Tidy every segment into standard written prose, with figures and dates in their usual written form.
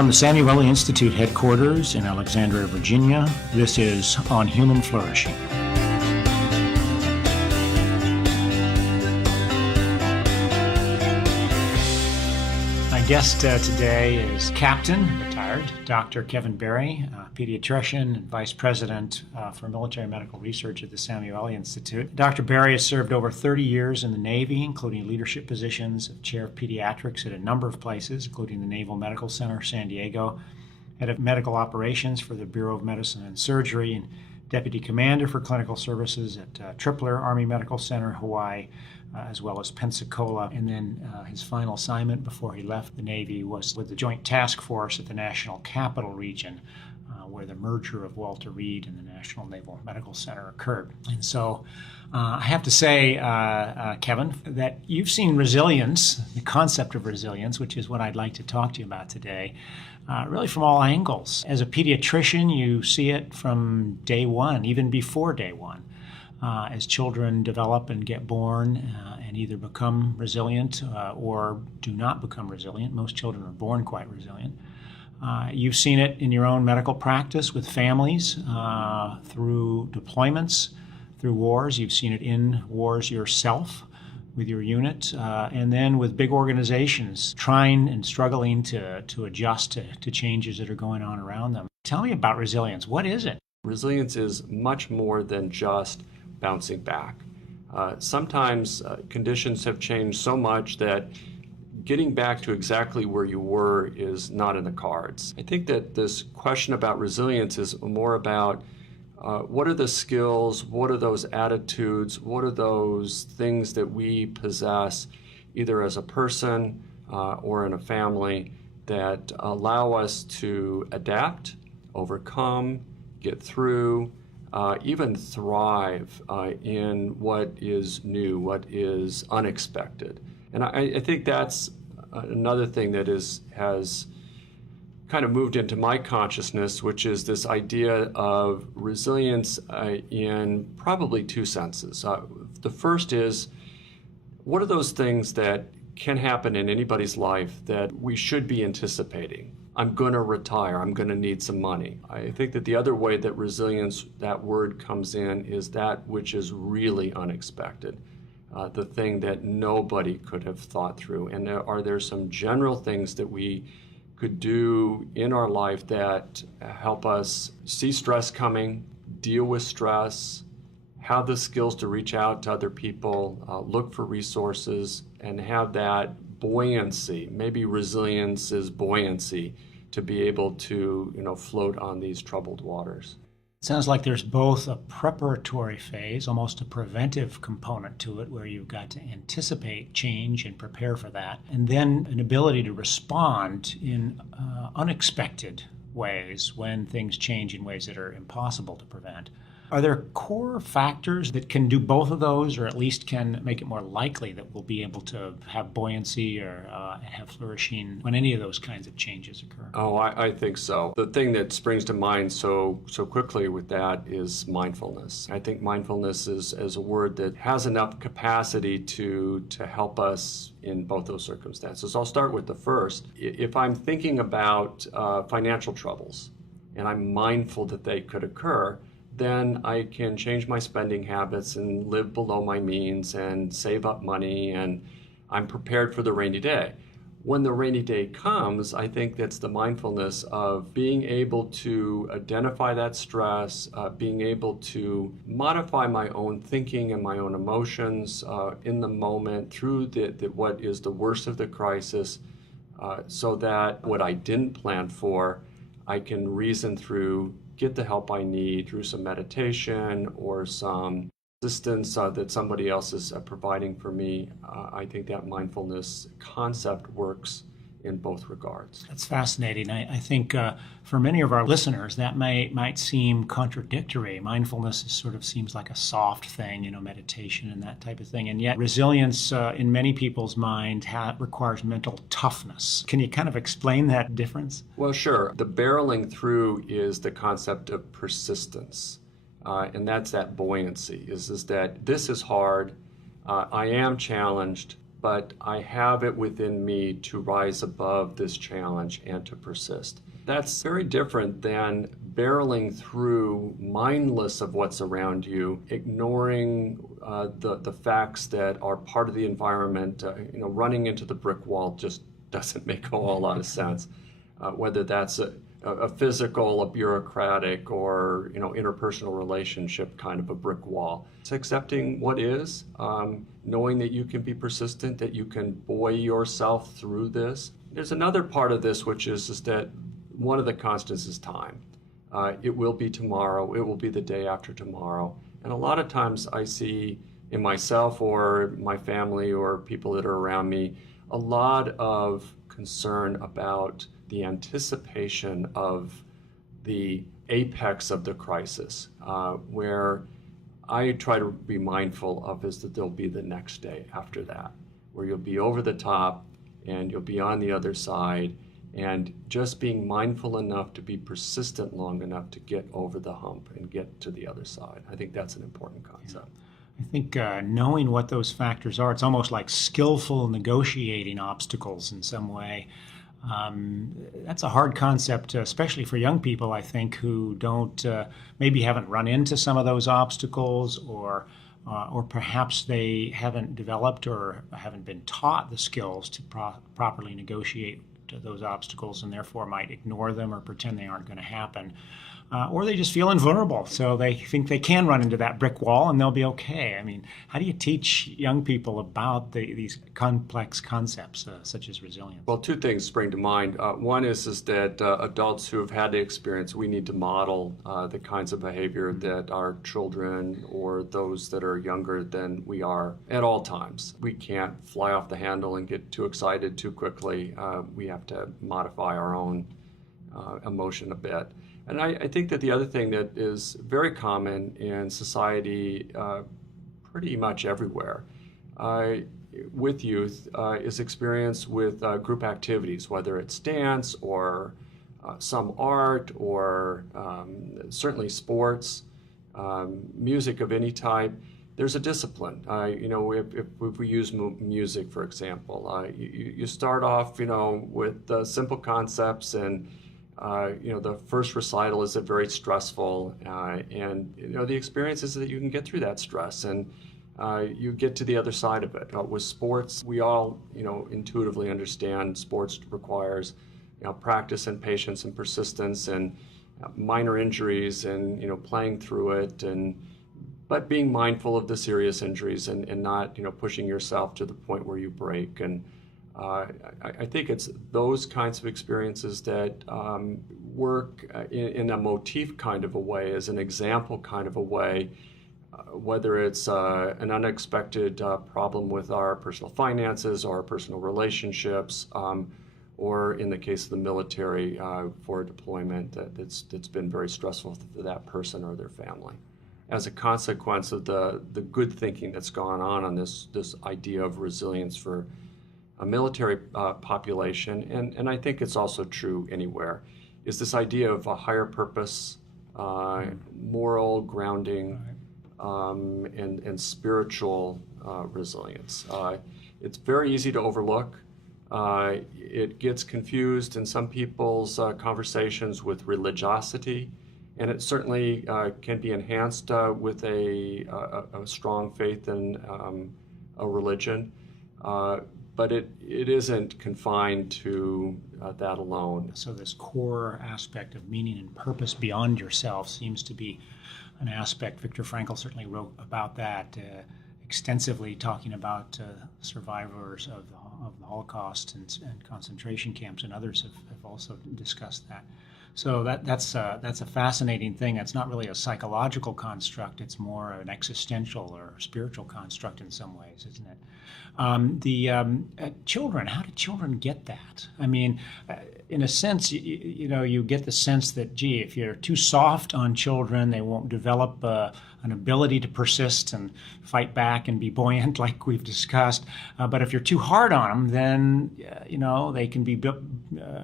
From the Samueli Institute headquarters in Alexandria, Virginia, this is On Human Flourishing. My guest today is Captain, retired, Dr. Kevin Berry, pediatrician and Vice President for Military Medical Research at the Samueli Institute. Dr. Berry has served over 30 years in the Navy, including leadership positions of Chair of Pediatrics at a number of places, including the Naval Medical Center, San Diego, Head of Medical Operations for the Bureau of Medicine and Surgery, and Deputy Commander for Clinical Services at Tripler Army Medical Center, Hawaii, as well as Pensacola. And then his final assignment before he left the Navy was with the Joint Task Force at the National Capital Region, where the merger of Walter Reed and the National Naval Medical Center occurred. And so I have to say, Kevin, that you've seen resilience, the concept of resilience, which is what I'd like to talk to you about today, really from all angles. As a pediatrician, you see it from day one, even before day one. As children develop and get born and either become resilient or do not become resilient. Most children are born quite resilient. You've seen it in your own medical practice with families, through deployments, through wars. You've seen it in wars yourself with your unit, and then with big organizations trying and struggling to adjust to changes that are going on around them. Tell me about resilience. What is it? Resilience is much more than just bouncing back. Sometimes conditions have changed so much that getting back to exactly where you were is not in the cards. I think that this question about resilience is more about what are the skills, what are those attitudes, what are those things that we possess either as a person or in a family that allow us to adapt, overcome, get through, even thrive in what is new, what is unexpected. And I think that's another thing that has kind of moved into my consciousness, which is this idea of resilience in probably two senses. The first is, what are those things that can happen in anybody's life that we should be anticipating? I'm going to retire. I'm going to need some money. I think that the other way that resilience, that word comes in, is that which is really unexpected, the thing that nobody could have thought through. And are there some general things that we could do in our life that help us see stress coming, deal with stress, have the skills to reach out to other people, look for resources, and have that buoyancy, maybe resilience is buoyancy, to be able to, float on these troubled waters. It sounds like there's both a preparatory phase, almost a preventive component to it, where you've got to anticipate change and prepare for that, and then an ability to respond in unexpected ways when things change in ways that are impossible to prevent. Are there core factors that can do both of those, or at least can make it more likely that we'll be able to have buoyancy or have flourishing when any of those kinds of changes occur? Oh, I think so. The thing that springs to mind so quickly with that is mindfulness. I think mindfulness is a word that has enough capacity to help us in both those circumstances. I'll start with the first. If I'm thinking about financial troubles and I'm mindful that they could occur, then I can change my spending habits and live below my means and save up money, and I'm prepared for the rainy day. When the rainy day comes, I think that's the mindfulness of being able to identify that stress, being able to modify my own thinking and my own emotions in the moment through what is the worst of the crisis, so that what I didn't plan for, I can reason through, get the help I need through some meditation or some assistance that somebody else is providing for me. I think that mindfulness concept works in both regards. That's fascinating. I think for many of our listeners, that might seem contradictory. Mindfulness sort of seems like a soft thing, meditation and that type of thing. And yet resilience in many people's mind requires mental toughness. Can you kind of explain that difference? Well, sure. The barreling through is the concept of persistence. And that's that buoyancy, is that this is hard, I am challenged, but I have it within me to rise above this challenge and to persist. That's very different than barreling through, mindless of what's around you, ignoring the facts that are part of the environment. Running into the brick wall just doesn't make a whole lot of sense. Whether that's a physical, a bureaucratic, or interpersonal relationship kind of a brick wall. It's accepting what is, knowing that you can be persistent, that you can buoy yourself through this. There's another part of this, which is that one of the constants is time. It will be tomorrow. It will be the day after tomorrow. And a lot of times I see in myself or my family or people that are around me a lot of concern about the anticipation of the apex of the crisis, where I try to be mindful of is that there'll be the next day after that, where you'll be over the top and you'll be on the other side, and just being mindful enough to be persistent long enough to get over the hump and get to the other side. I think that's an important concept. I think knowing what those factors are, it's almost like skillful negotiating obstacles in some way. That's a hard concept, especially for young people, I think, who don't, maybe haven't run into some of those obstacles, or perhaps they haven't developed or haven't been taught the skills to properly negotiate those obstacles, and therefore might ignore them or pretend they aren't going to happen. Or they just feel invulnerable, so they think they can run into that brick wall and they'll be okay. I mean, how do you teach young people about these complex concepts such as resilience? Well, two things spring to mind. One is that adults who have had the experience, we need to model the kinds of behavior that our children or those that are younger than we are at all times. We can't fly off the handle and get too excited too quickly. We have to modify our own emotion a bit. And I think that the other thing that is very common in society pretty much everywhere with youth is experience with group activities, whether it's dance or some art or certainly sports, music of any type. There's a discipline. If we use music, for example, you start off, with simple concepts, and the first recital is very stressful, and the experience is that you can get through that stress and you get to the other side of it. With sports, we all intuitively understand sports requires practice and patience and persistence and minor injuries and playing through it, but being mindful of the serious injuries and not pushing yourself to the point where you break. And I think it's those kinds of experiences that work in a motif kind of a way, as an example kind of a way, whether it's an unexpected problem with our personal finances or our personal relationships, or in the case of the military, for a deployment that's been very stressful for that person or their family. As a consequence of the good thinking that's gone on this idea of resilience for a military population, and I think it's also true anywhere, is this idea of a higher purpose, moral grounding, and spiritual resilience. It's very easy to overlook. It gets confused in some people's conversations with religiosity, and it certainly can be enhanced with a strong faith in a religion. But it isn't confined to that alone. So this core aspect of meaning and purpose beyond yourself seems to be an aspect. Viktor Frankl certainly wrote about that extensively, talking about survivors of the Holocaust and concentration camps, and others have also discussed that. So that's a fascinating thing. That's not really a psychological construct. It's more an existential or spiritual construct in some ways, isn't it? Children, how do children get that? I mean, in a sense, you get the sense that, gee, if you're too soft on children, they won't develop a an ability to persist and fight back and be buoyant, like we've discussed. But if you're too hard on them, then they can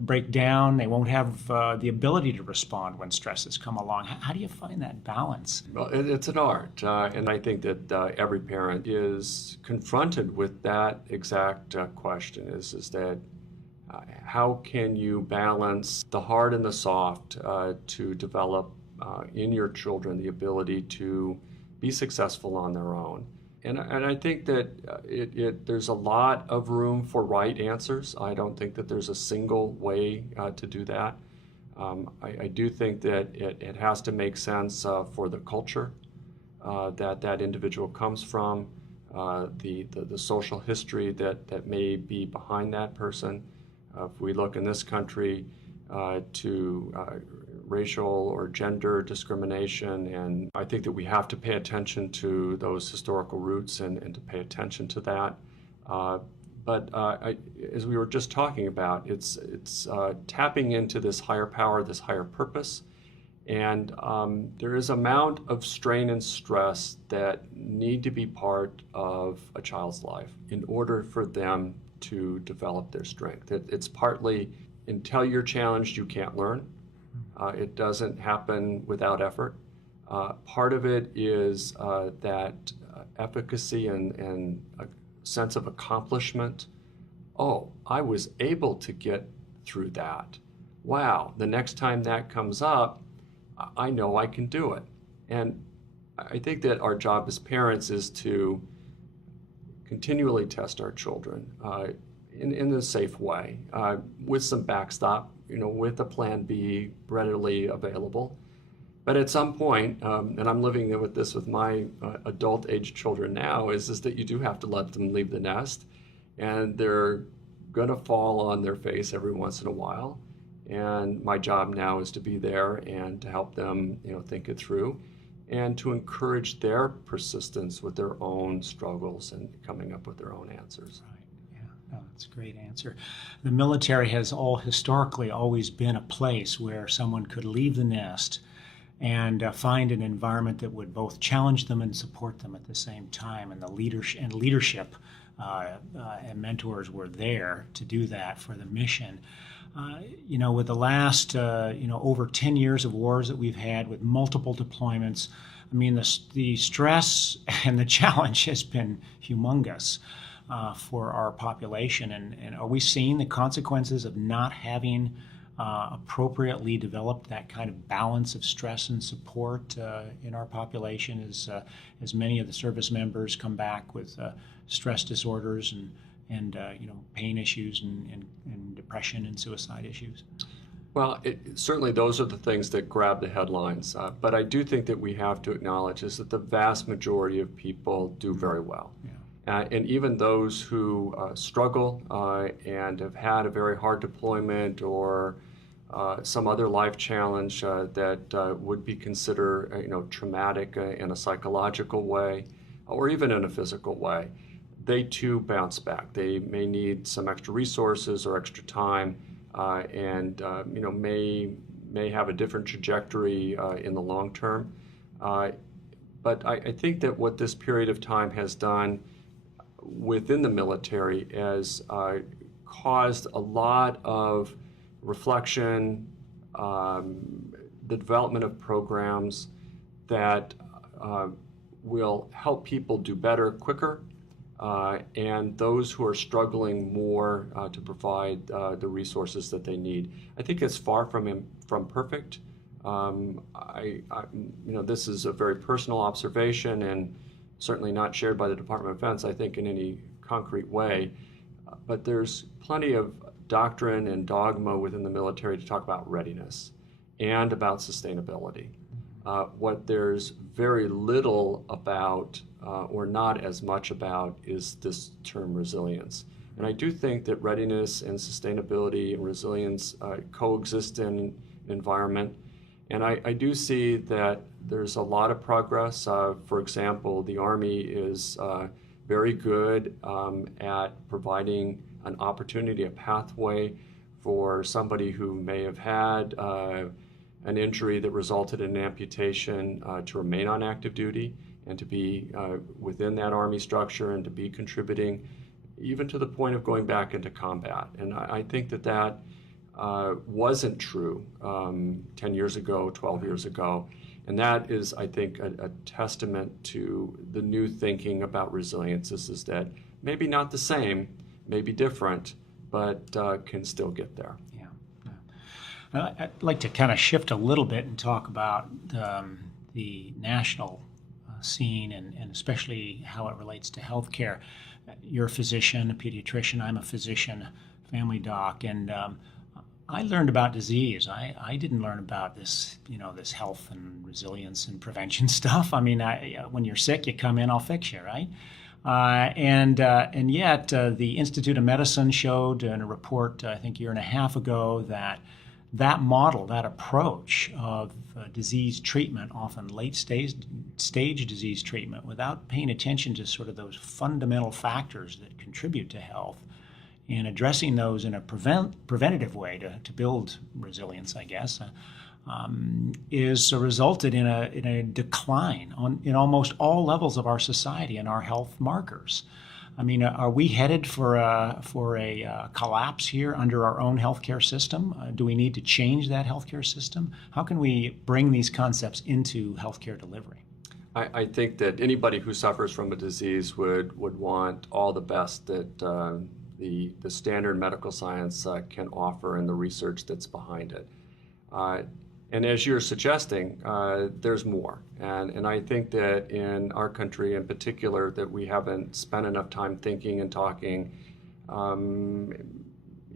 break down. They won't have the ability to respond when stresses come along. How do you find that balance? Well, it's an art, and I think that every parent is confronted with that exact question: is that how can you balance the hard and the soft to develop in your children the ability to be successful on their own? And I think that there's a lot of room for right answers. I don't think that there's a single way to do that. I do think that it has to make sense for the culture that individual comes from, the social history that may be behind that person. If we look in this country to racial or gender discrimination, and I think that we have to pay attention to those historical roots and to pay attention to that. But as we were just talking about, it's tapping into this higher power, this higher purpose, and there is amount of strain and stress that need to be part of a child's life in order for them to develop their strength. It's partly until you're challenged, you can't learn. It doesn't happen without effort. Part of it is that efficacy and a sense of accomplishment. Oh, I was able to get through that. Wow, the next time that comes up, I know I can do it. And I think that our job as parents is to continually test our children in a safe way, with some backstop, with a plan B readily available. But at some point, and I'm living with this with my adult age children now, is that you do have to let them leave the nest, and they're going to fall on their face every once in a while. And my job now is to be there and to help them, think it through, and to encourage their persistence with their own struggles and coming up with their own answers. Right. Yeah. Oh, that's a great answer. The military has historically always been a place where someone could leave the nest and find an environment that would both challenge them and support them at the same time. And the leadership and mentors were there to do that for the mission. With the last, over 10 years of wars that we've had with multiple deployments, I mean, the stress and the challenge has been humongous for our population. And are we seeing the consequences of not having appropriately developed that kind of balance of stress and support in our population as many of the service members come back with stress disorders and pain issues and depression and suicide issues? Well, certainly those are the things that grab the headlines. But I do think that we have to acknowledge is that the vast majority of people do very well. Yeah. And even those who struggle and have had a very hard deployment or some other life challenge that would be considered traumatic in a psychological way or even in a physical way, they too bounce back. They may need some extra resources or extra time, and may have a different trajectory in the long term. But I think that what this period of time has done within the military has caused a lot of reflection, the development of programs that will help people do better quicker. And those who are struggling more to provide the resources that they need. I think it's far from perfect. This is a very personal observation and certainly not shared by the Department of Defense, I think, in any concrete way. But there's plenty of doctrine and dogma within the military to talk about readiness and about sustainability. What there's very little about or not as much about is this term resilience. And I do think that readiness and sustainability and resilience coexist in an environment. And I do see that there's a lot of progress. For example, the Army is very good at providing an opportunity, a pathway for somebody who may have had an injury that resulted in an amputation to remain on active duty and to be within that Army structure and to be contributing even to the point of going back into combat. And I think that wasn't true 10 years ago, 12 years ago. And that is, I think, a testament to the new thinking about resilience is that maybe not the same, maybe different, but can still get there. Yeah. I'd like to kind of shift a little bit and talk about the national scene and especially how it relates to healthcare. You're a physician, a pediatrician, I'm a physician, family doc, and I learned about disease. I didn't learn about this, this health and resilience and prevention stuff. I mean, when you're sick, you come in, I'll fix you, right? And yet, the Institute of Medicine showed in a report, I think a year and a half ago, that model, that approach of disease treatment, often late stage disease treatment, without paying attention to sort of those fundamental factors that contribute to health, and addressing those in a preventative way to build resilience, I guess, is resulted in a decline in almost all levels of our society and our health markers. I mean, are we headed for a collapse here under our own healthcare system? Do we need to change that healthcare system? How can we bring these concepts into healthcare delivery? I think that anybody who suffers from a disease would want all the best that the standard medical science can offer and the research that's behind it. And as you're suggesting, there's more. And I think that in our country in particular that we haven't spent enough time thinking and talking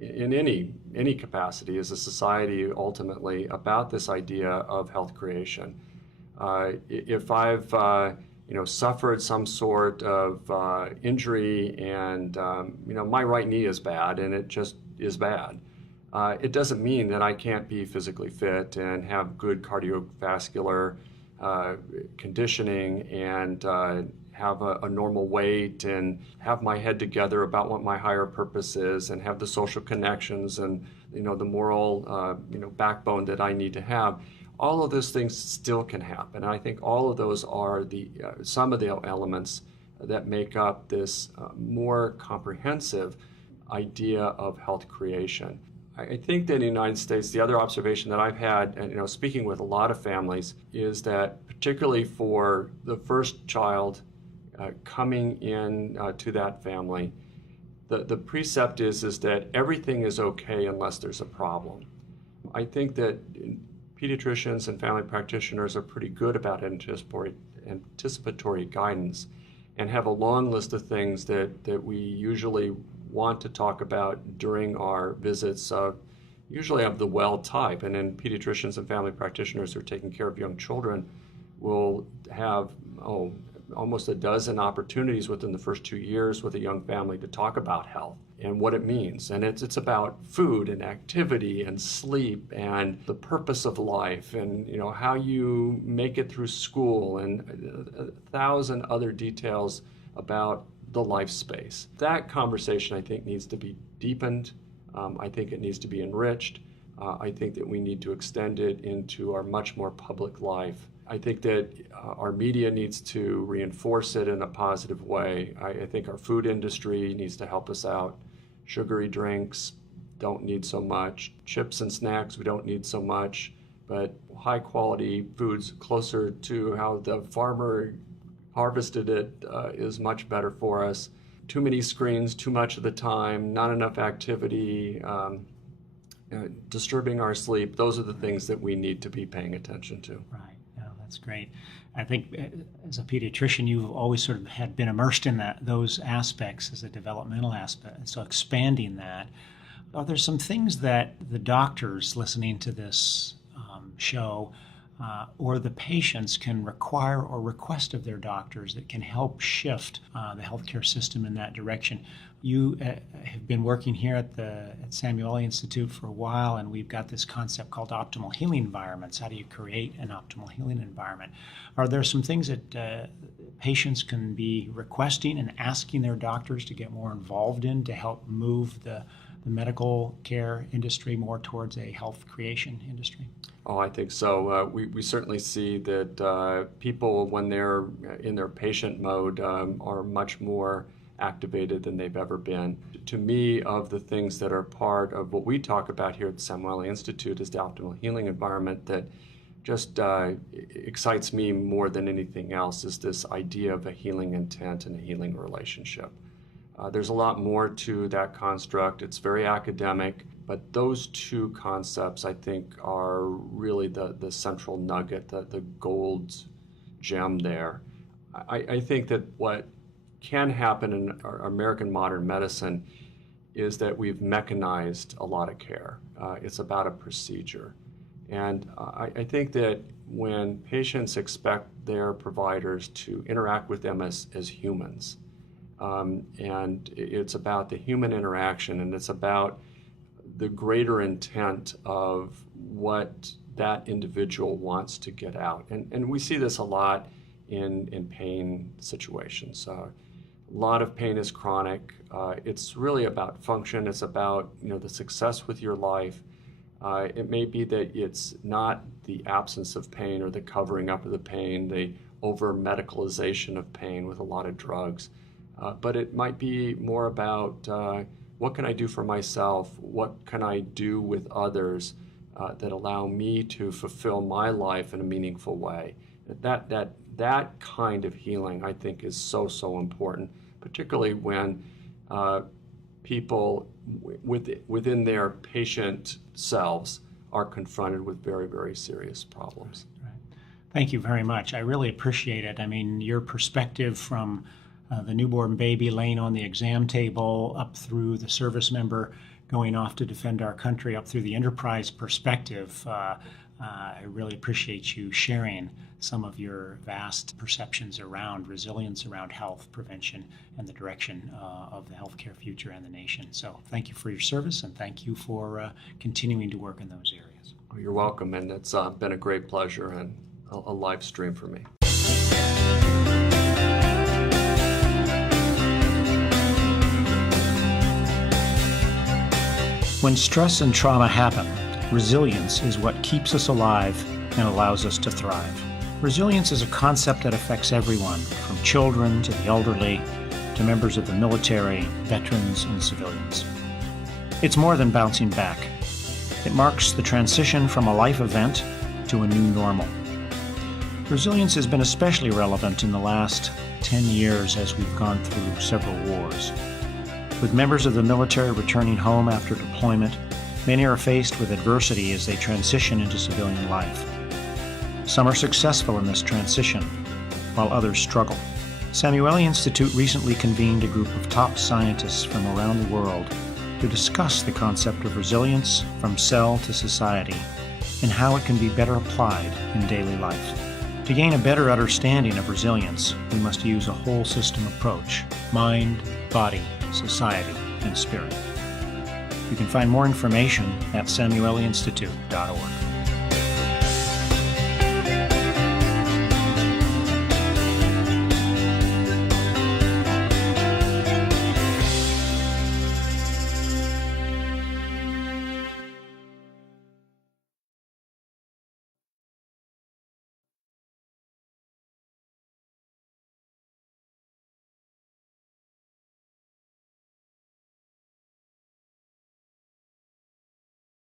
in any capacity as a society ultimately about this idea of health creation. If I've suffered some sort of injury and my right knee is bad and it just is bad, it doesn't mean that I can't be physically fit and have good cardiovascular conditioning and have a normal weight and have my head together about what my higher purpose is and have the social connections and the moral backbone that I need to have. All of those things still can happen. And I think all of those are some of the elements that make up this more comprehensive idea of health creation. I think that in the United States, the other observation that I've had, and speaking with a lot of families, is that particularly for the first child coming in to that family, the precept is that everything is okay unless there's a problem. I think that pediatricians and family practitioners are pretty good about anticipatory guidance and have a long list of things that we usually want to talk about during our visits, usually of the well type. And then pediatricians and family practitioners who are taking care of young children will have almost a dozen opportunities within the first 2 years with a young family to talk about health and what it means. And it's about food and activity and sleep and the purpose of life and how you make it through school and 1,000 other details about the life space. That conversation, I think, needs to be deepened. I think it needs to be enriched. I think that we need to extend it into our much more public life. I think that our media needs to reinforce it in a positive way. I think our food industry needs to help us out. Sugary drinks don't need so much. Chips and snacks, we don't need so much. But high quality foods closer to how the farmer harvested it is much better for us. Too many screens, too much of the time, not enough activity, disturbing our sleep. Those are the things that we need to be paying attention to. Right. No, that's great. I think as a pediatrician, you've always sort of had been immersed in those aspects as a developmental aspect. So expanding that, are there some things that the doctors listening to this show or the patients can require or request of their doctors that can help shift the healthcare system in that direction? You have been working here at Samueli Institute for a while, and we've got this concept called optimal healing environments. How do you create an optimal healing environment? Are there some things that patients can be requesting and asking their doctors to get more involved in to help move the the medical care industry more towards a health creation industry? Oh, I think so. We certainly see that people, when they're in their patient mode, are much more activated than they've ever been. To me, of the things that are part of what we talk about here at the Samueli Institute is the optimal healing environment that just excites me more than anything else is this idea of a healing intent and a healing relationship. There's a lot more to that construct. It's very academic, but those two concepts, I think, are really the central nugget, the gold gem there. I think that what can happen in our American modern medicine is that we've mechanized a lot of care. It's about a procedure. And I think that when patients expect their providers to interact with them as humans, and it's about the human interaction, and it's about the greater intent of what that individual wants to get out. And we see this a lot in pain situations. A lot of pain is chronic. It's really about function. It's about the success with your life. It may be that it's not the absence of pain or the covering up of the pain, the over-medicalization of pain with a lot of drugs. But it might be more about what can I do for myself? What can I do with others that allow me to fulfill my life in a meaningful way? That kind of healing, I think, is so important, particularly when people within their patient selves are confronted with very, very serious problems. Right. Thank you very much. I really appreciate it. I mean, your perspective from the newborn baby laying on the exam table up through the service member going off to defend our country, up through the enterprise perspective. I really appreciate you sharing some of your vast perceptions around resilience, around health prevention, and the direction of the healthcare future and the nation. So thank you for your service, and thank you for continuing to work in those areas. Well, you're welcome, and it's been a great pleasure and a live stream for me. When stress and trauma happen, resilience is what keeps us alive and allows us to thrive. Resilience is a concept that affects everyone, from children to the elderly, to members of the military, veterans, and civilians. It's more than bouncing back. It marks the transition from a life event to a new normal. Resilience has been especially relevant in the last 10 years as we've gone through several wars. With members of the military returning home after deployment, many are faced with adversity as they transition into civilian life. Some are successful in this transition, while others struggle. Samueli Institute recently convened a group of top scientists from around the world to discuss the concept of resilience from cell to society and how it can be better applied in daily life. To gain a better understanding of resilience, we must use a whole system approach: mind, body, society, and spirit. You can find more information at samueliinstitute.org.